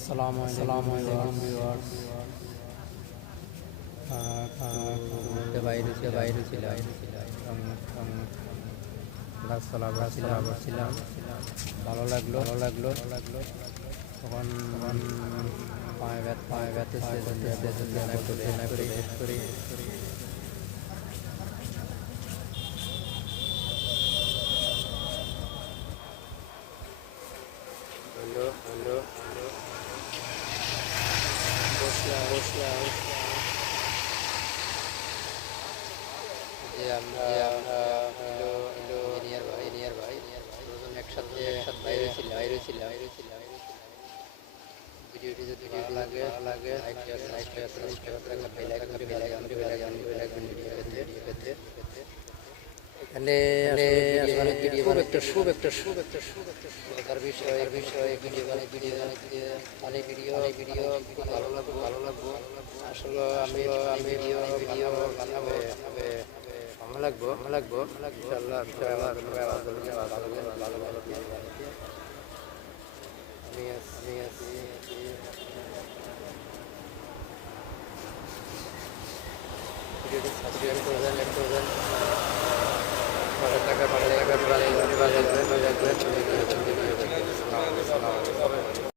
আসসালামু আলাইকুম ভিউয়ার্স। বাইরে ছিলাম গাছতলা করছিলাম। ভালো লাগলো তখন পায়ে ব্যথা করি। হলো বসলাম যে আমরা ইঞ্জিনিয়ার ভাই দুজন একসাথে বাইরে ছিলাম। ভিডিওটি যদি ভালো লাগে লাইক শেয়ার সাবস্ক্রাইব করতে বেল আইকনটি ভিডিও পেতে এখানে খুব একটা মজার বিষয় ভিডিও অনেক ভিডিও ভালো লাগবো। আসলে আমি ভিডিও বানাবো ভালো লাগবো ইনশাআল্লাহ ভালো আমি আছি ভিডিওটি সাবস্ক্রাইব করে দেন।